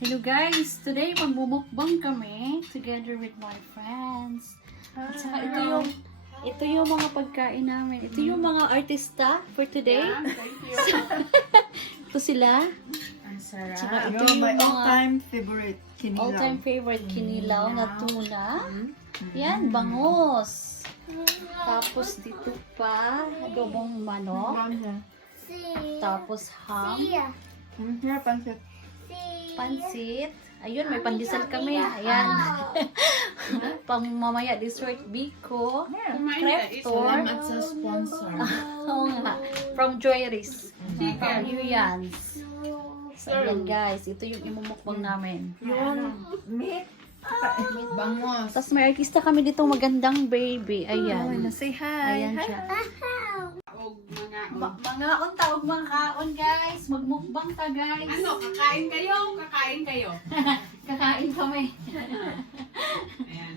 Hello guys! Today magbumukbang kami together with my friends. At saka ito yung mga pagkain namin. Ito yung mga artista for today. Thank you. Ito sila. Ang sarap. Tsaka ito You're yung my mga all-time favorite kinilaw. all-time favorite kinilaw na tuna. Yan, bangos. Tapos dito pa, adobong manok. Tapos ham, Yeah, pansit. pansit. Ayun, may pandesal kami. Ayan. Pang mamaya dessert biko. Creptor. Salamat sa sponsor. Oo nga. From Joyris. Yuyans. So, ayan guys. Ito yung imumukbang namin. Yung meat. Bangos. Tapos may artista kami dito magandang baby. Ayan. Say hi. Ayan siya. Mga tawag mga kaon guys. Magmukbang ta guys. Ano, kakain kayo? Kakain kayo. Kakain kami. Ayan.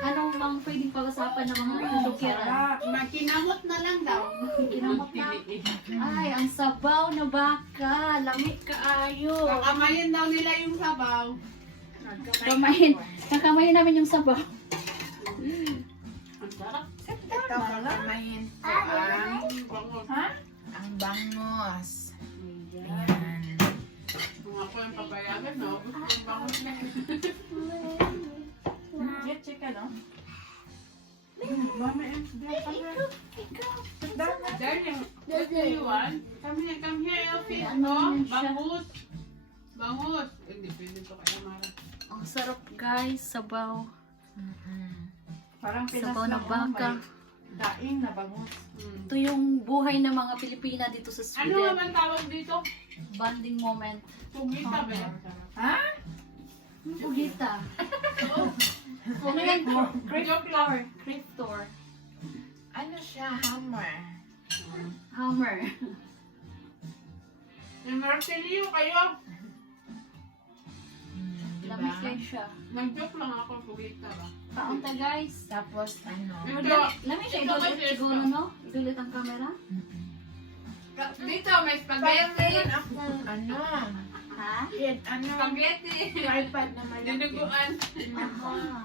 Anong mga pwedeng pag-usapan ng mga lukiran? Makinamot na lang daw. Kinamot na. Ay, ang sabaw na baka. Lamig kaayo. Kakamayin daw nila yung sabaw. Kakamayin namin yung sabaw. Ang sarap. Ito kakamayin ko ang bangos. Ayan. Kung ako yung papayagan, no? Gusto yung bangus na. Get chicken, no? Mama, Darling, what do you want? Come here, Elfie. Ano? Bangus. Bangus. Hindi, pwede to kaya Mara. Ang sarap guys, sabaw. Parang Pinas Sabaw na baka. Daing na bangus. Ito yung buhay ng mga Pilipina dito sa Ano Sweden. naman tawag dito? Bonding moment. Pugita ba yan? Ha? Pugita. Ano yan? Criptor. Criptor. Ano siya? Hammer. Hammer. May Marcelio kayo. Lamig yan siya. Nag-joke lang ako, pugita ba? Kaunta guys. Tapos ano? Ito, Lamig siya. ito Idulit kasi siguro, no? Idulit ang camera. dito may spaghetti. Ano? Ha? Ano? Spaghetti. Tripod na malaki. Dinuguan. Aha.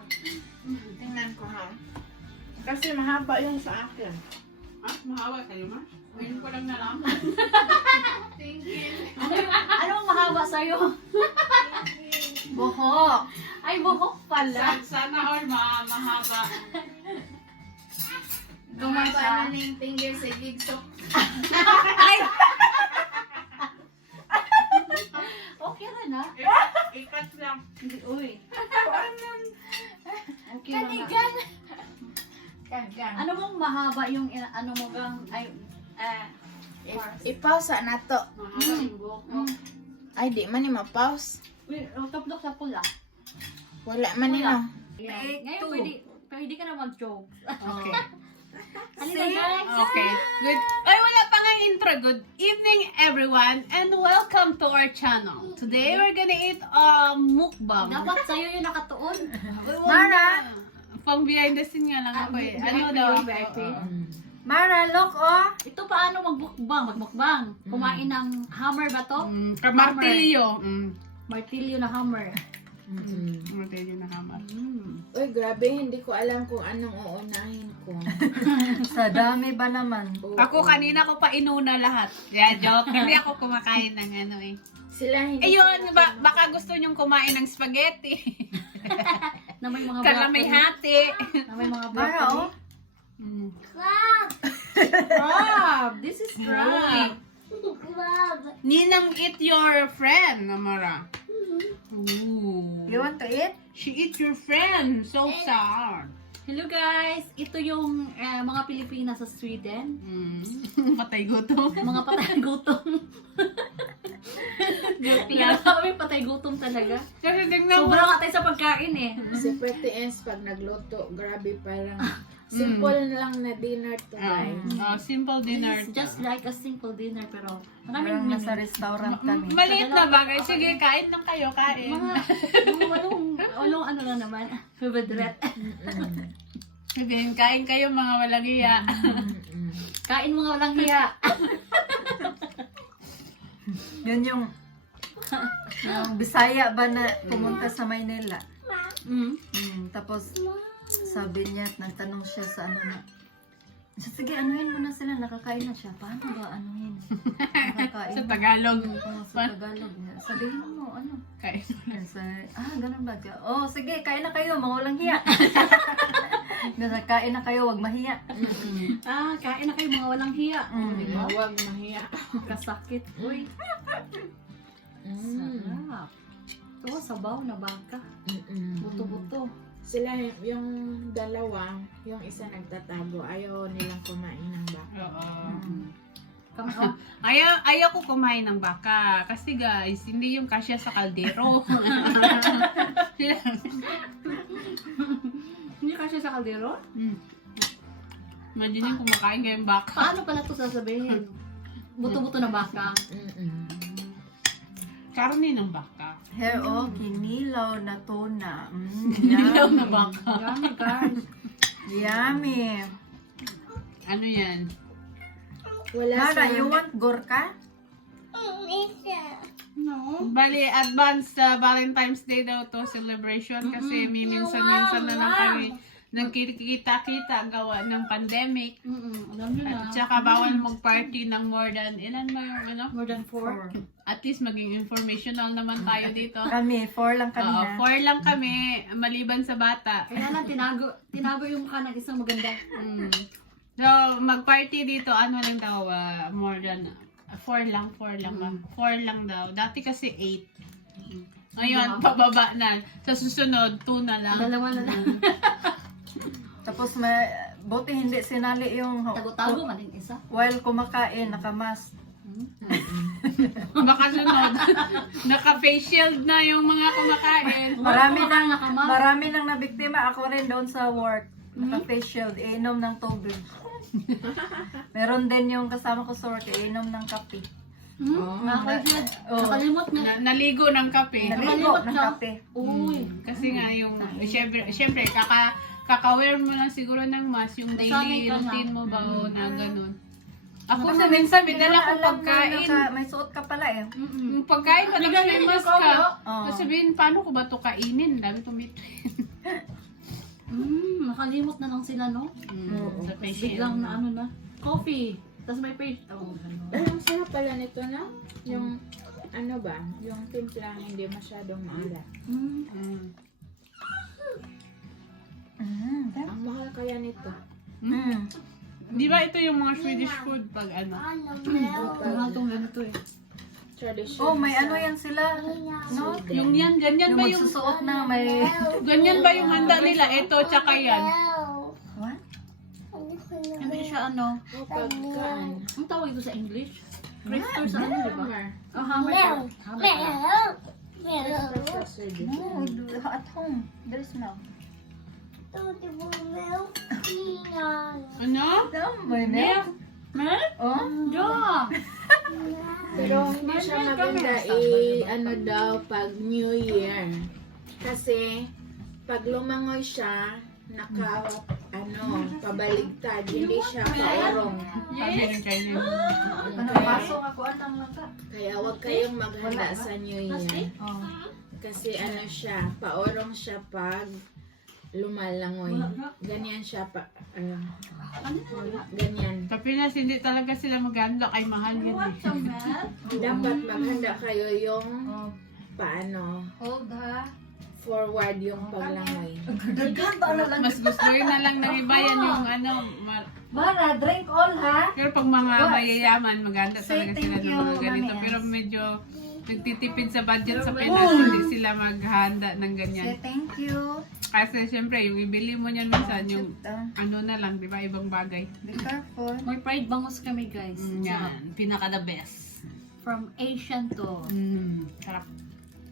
Tingnan ko ha. Kasi mahaba yung sa akin. Ah, mahawa sa'yo, ma? Ngayon ko lang nalaman. Anong mahaba sa'yo? Buhok. Ay, buhok pala. Sana all mahaba. Gumasa. na yung finger sa gigsok. Ay! Okay rin ha? Ikat lang. Hindi, uy. Okay lang ha? Kagan. Ano bang mahaba yung, ano mo bang, ay, I-pause na to. Mahaba yung buhok mo. Ay, di man ni ma-pause. wait, tapos sa pula. Wala man ni no. Ngayon, pwede ka na mag-joke. Okay. Halika guys! Okay. Good. Ay, wala pa nga intro. Good evening, everyone, and welcome to our channel. Today, we're gonna eat mukbang. Dapat sa'yo yung nakatuon. Mara! Pang behind the scene nga lang ako eh. Ano daw? VIP. Mara, look oh. Ito paano magmukbang? Kumain ng hammer ba to? Martilyo. Martilyo na hammer. Martilyo na hammer. Uy, grabe, hindi ko alam kung anong uunahin ko. Sa dami ba naman? Oo. Ako kanina ko pa inuna lahat. Yeah, joke. Hindi ako kumakain ng ano eh. Sila hindi. Ayun, baka gusto nyong kumain ng spaghetti. Na may mga Kalamay hati. Na may mga Mara, oh. Crab! This is crab. Ninang eat your friend, Namara. Ooh. You want to eat? She eat your friend. So sad. Hello guys! Ito yung mga Pilipina sa Sweden. Patay gutom. Mga patay gutom. Joke Kaya lang. kami patay gutom talaga. Kasi tignan mo. Sobrang katay sa pagkain eh. Si Pretty S pag nagluto, grabe parang simple lang na dinner to guys. Simple dinner. It's just like a simple dinner pero Parang maraming nasa restaurant kami. Maliit na bagay. Sige, kain lang kayo. Kain. mga walong ano lang naman. Fibadret. Sige, kain kayo mga walang iya. Kain mga walang hiya. Yun yung Yung Bisaya ba na pumunta sa Maynila? Mm. Tapos sabi niya, nagtanong siya sa ano na. Sige, anuhin mo na sila, nakakain na siya. Paano ba anuhin? Nakakain. Sa Tagalog. Sa Tagalog. Sabihin mo, ano? Kain. Ganun ba? Sige, kain na kayo, mga walang hiya. Kain na kayo, wag mahiya. Kain na kayo mga walang hiya. Di ba? Huwag mahiya. Kasakit. Uy, sarap. Ito, sabaw na baka. Buto-buto. Sila yung dalawa, yung isa nagtatago, ayaw nilang kumain ng baka. Oo. Come on. Ayaw ko kumain ng baka. Kasi guys, hindi yung kasya sa kaldero. Hindi kasi sa kaldero? Imagine yung kumakain kayong baka. Paano pala ito sasabihin? Buto-buto na baka. Karne ng baka. Kinilaw na tuna. Nilaw na baka. Yummy guys. Yummy. Ano yan? Wala Mara, sa... you want gorka? No. Bali, advance Valentine's Day daw to celebration kasi minsan-minsan na lang kami nagkikita-kita gawa ng pandemic. Alam nyo na. At saka bawal mag-party ng more than, ilan ba yung ano? More than 4. At least maging informational naman tayo dito. Kami, 4 lang kami Oo, ha. 4 lang kami, maliban sa bata. Kaya lang, tinago yung mukha ng isang maganda. So, mag-party dito, ano lang daw, more than, 4 lang ba? 4 lang daw. Dati kasi 8. Ngayon, pababa na. Sa susunod, 2 na lang. Dalawa na lang. Tapos buti hindi sinali yung Tago-tago man yung isa. while kumakain, nakamas. Baka sunod, naka-face shield na yung mga kumakain. Marami nang nabiktima. Ako rin doon sa work. Naka-face shield, iinom ng tubig. Meron din yung kasama ko sa work, iinom ng kape. Nakalimot na. Naligo ng kape. Naligo ng siya. kape. Uy. Kasi nga yung, syempre, kaka-wear mo lang siguro ng mask, yung daily Nasanay ka na. routine mo ba o na ganun. Ako sa minsan, may dala ko pagkain. May suot ka pala eh. Yung pagkain ko, tapos may mask ka. Oo. Sabihin, paano ko ba ito kainin? Dami tumitin. Nakalimot na lang sila, no? Sa face Biglang na ano na. Coffee. Tapos may page. Ganun. Ang sarap pala nito na. Yung, ano ba, yung timplang hindi masyadong maalat. Ang mahal kaya nito. Di ba ito yung mga Swedish food pag ano? Mahal tong ganito eh. Traditional. May ano yan sila. No? Yung yan, ganyan Yung ba yung, magsusuot na may... ganyan ba yung handa nila? Ito, tsaka yan. What? Hindi siya ano. Pagkaan. Ang tawag ito sa English? Crafter sa ano, di ba? Hammer. Oh, hammer. Sa Swedish. No, we do at home. There's no. Ano? May milk? Milk? Oh? Yeah. Pero hindi siya maganda ano daw pag New Year. Kasi pag lumangoy siya, pabaligtad, hindi siya paorong. Kami rin kayo. Ano, pasok ako anang lata. Kaya huwag kayong maghanda sa New Year. Oh. Kasi ano siya, paorong siya pag lumalangoy. Ganyan siya ganyan. Sa Pinas, hindi talaga sila maghanda kay mahal yun eh. Dapat maghanda kayo yung paano, Hold ha. forward yung paglangoy. Mas gusto yun na lang ng iba yan yung ano. Mara, drink all ha. Pero pag mga mayayaman, maghanda Say talaga thank sila ng you, mga ganito. Mami. Pero medyo nagtitipid sa budget sa Pinas, hindi sila maghanda ng Say ganyan. thank you. Kasi syempre, yung ibili mo niyan minsan, yung ano na lang, di ba, ibang bagay. Be careful. May fried bangus kami, guys. Yan, pinaka the best. From Asian to. Sarap.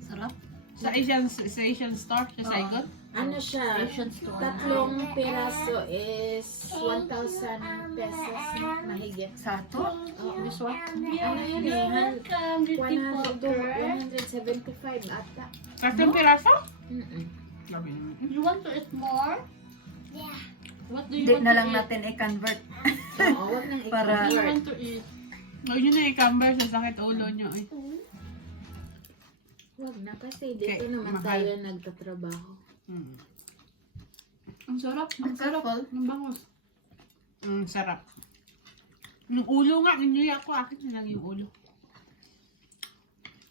Sarap. Sa Asian store, sa Saigon? Ano siya, Asian store. tatlong piraso is 1,000 pesos mahigit. Sato? This one? Ano yun eh, Welcome, beautiful girl. 175 ata. Tatlong piraso? Grabe naman. You want to eat more? Yeah. What do you Hindi want na to lang eat? natin i-convert. Oo, wag nang Para- What do you i-convert. want to eat? Huwag nyo na i-camber sa sakit ulo nyo eh. Wag na kasi dito Okay, naman mahal. tayo nagtatrabaho. Mm. Ang sarap. Ang sarap. Ang bangos. Sarap. Yung ulo nga, hindi ako. Akin na lang yung ulo.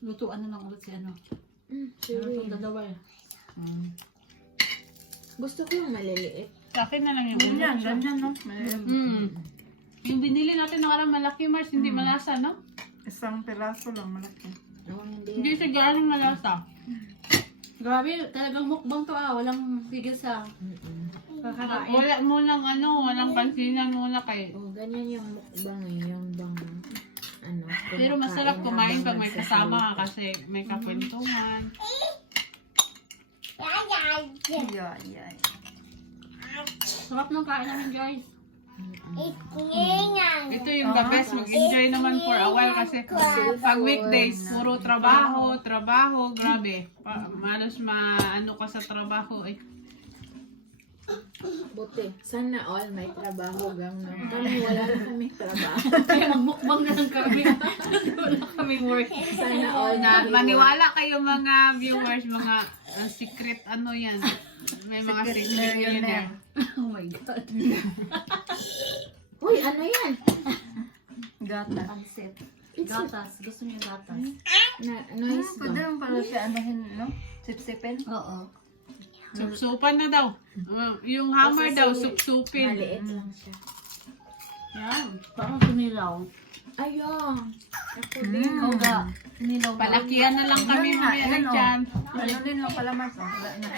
Lutuan na lang ulit si ano. Sure. Meron itong dalawa eh. Gusto ko yung maliliit. Sa akin na lang yung ulo. Ganyan, ganyan, no? Yung binili natin ng arang malaki, Mars, hindi malasa, no? Isang piraso lang, malaki. Oh, hindi. Hindi siya galing malasa. Grabe, talagang mukbang to ah. Walang tigil sa kakakain. Wala mo lang walang pansinan muna kay. Oh, ganyan yung mukbang eh. Yung bang, ano. Pero masarap kumain pag may kasama nagsasalita. ka kasi may kakwentuhan. Yeah. Sarap ng kain namin guys. Ito yung the best. Mag-enjoy naman for a while kasi pag weekdays, puro trabaho, grabe. Malos maano ka sa trabaho eh. Buti. Sana all may trabaho gang no. Kami wala na kami trabaho. Kaya magmukbang na lang kami. Wala kaming work. Sana all Na, may maniwala kayo mga viewers, mga secret ano yan. May mga secret yun yan. Oh my God. Uy, ano yan? Gata. Pansit. Gatas. Gusto niyo gatas? Nice Pwede ba? lang pala siya, anuhin, no? Sipsipin. Oo. Supsupan na daw. Yung hammer daw, supsupin. Maliit lang siya. Yan. Parang tumilaw. Ayun. Ako din. Oo ga. Tumilaw. Palakihan na lang kami mamaya Ayan, oh. dyan. Ano din lang pala, Mars. Wala na.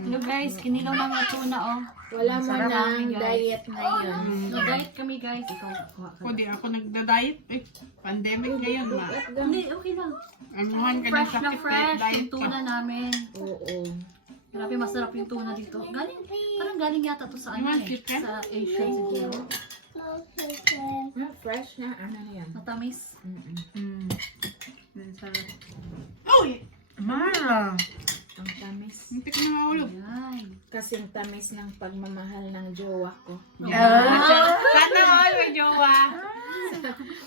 Hello guys, kinilaw na mga tuna oh. Wala mo Sarap ng kami, guys. diet ngayon. Nag-diet kami guys. Ikaw, kuha ka. Ako di ako nagda-diet. Eh, pandemic ngayon ma. At gang- Hindi, okay lang. Anuhan ka ng Fresh na sakit. fresh diet yung ka. tuna namin. Oo. Grabe, masarap yung tuna dito. Parang galing yata to sa ano Naman, eh. chicken? Sa Asia siguro. Fresh na. Ano na yan? Matamis. Uy! Mara! Ang tamis. Muntik na maulo. Yan. Kasing tamis ng pagmamahal ng jowa ko. Sana all may jowa.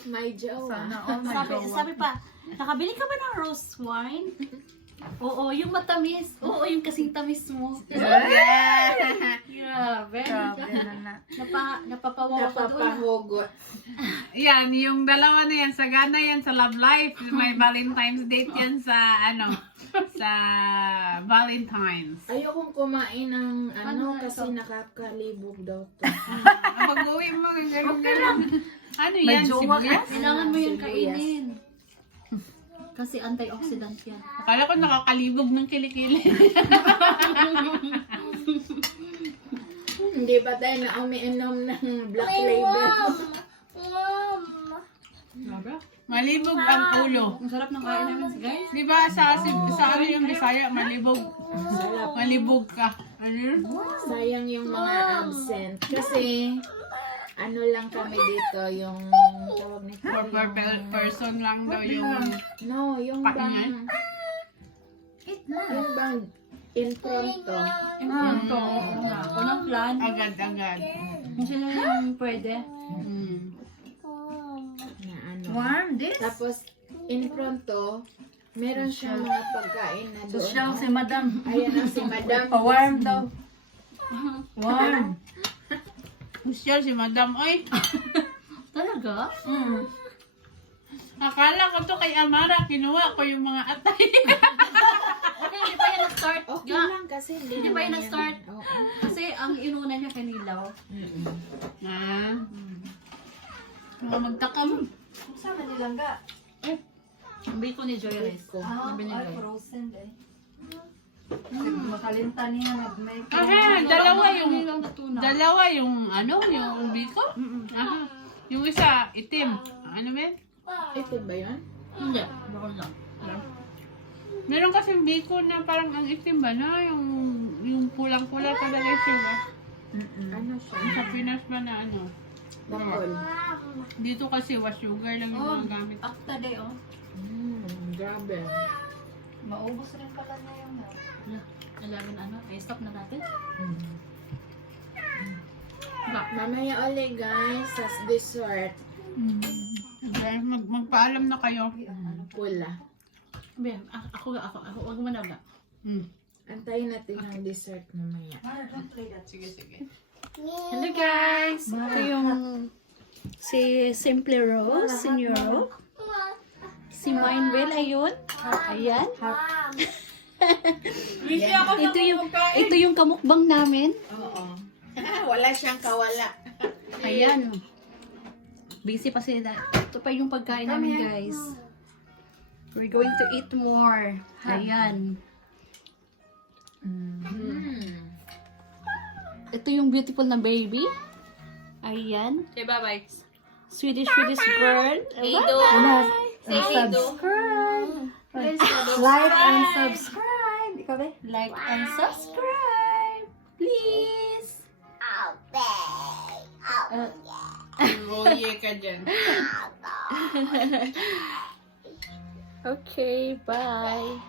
May jowa. Sana all my Sabi pa, nakabili ka ba ng rose wine? Oo, yung matamis. Oo, yung kasing tamis mo. Grabe. Grabe na na. Napapawawa ka doon. Napapahugot. Yan, yung dalawa na yan, sagana yan sa love life. May Valentine's date yan sa, sa Valentine's. Ayokong kumain ng Ano na kasi ito? nakakalibog daw to. Pag-uwi mo, ganyan. Ano May yan, jowa sibuyas? Kailangan mo yung Sibuyas. kainin. Kasi antioxidant yan. Akala ko nakakalibog ng kilikili. Hindi ba tayo na umiinom ng black label? Grabe. Malibog ang ulo. Ang sarap ng kain namin guys. Di ba sa ano yung Bisaya, malibog. Malibog ka. Ano yun? Sayang yung mga absent. Kasi, ano lang kami dito, yung tawag nito. Per person lang daw yung No, yung Paingay? bang, yung bang impromptu. Ito, unang plan. agad-agad. Kung sino yung pwede. Na ano. Warm this? Tapos, impromptu, meron siyang mga pagkain na doon. Social si Madam. Ayan ang si Madam. Pa-warm daw. Warm. Michelle, si Madam, oy. Talaga? Akala ko to kay Amara, kinuha ko yung mga atay. Okay, hindi pa yan na-start. Okay Ga. lang kasi Hindi pa yan na-start. Oo. Kasi ang inuna niya kanilaw. Mga magtakam. Saan na nilangga? Ang bacon ni Joy Reyes. Sabi ni Joy. frozen eh. Makalinta niya nag-make. Dalawa yung Kanilaw na tuna. Dalawa yung yung biko? Aha. Yung isa, itim. Ano ba yun? Ito ba yun? Hindi. Bakit lang. Meron kasi biko na parang ang itim ba na? Yung pulang-pula talaga siya ba? Ano siya? Sa Pinas ba na ano? Bakol. Dito kasi was sugar lang yung mga gamit. After day, oh. Grabe. Maubos rin pala niya yung 11 ano. Ay, stop na natin. Mamaya ulit guys, sa dessert. Okay, magpaalam na kayo. Pula. Ako, wag mo na ba? Antayin natin ang dessert mamaya. Sige, sige. Hello guys! Ito yung si Simple Rose, Senoro. Si Mindwell, ayun. Ayan. Ito yung kamukbang namin. Oo. Wala siyang kawala. Ayan. Busy pa sila. Ito pa yung pagkain namin, guys. We're going to eat more. Ayan. Ito yung beautiful na baby. Ayan. Okay, bye-bye. Swedish girl. Edo. Subscribe. Like and subscribe. Ikaw ba? Like and subscribe. Please. Roye ka dyan. Okay, bye.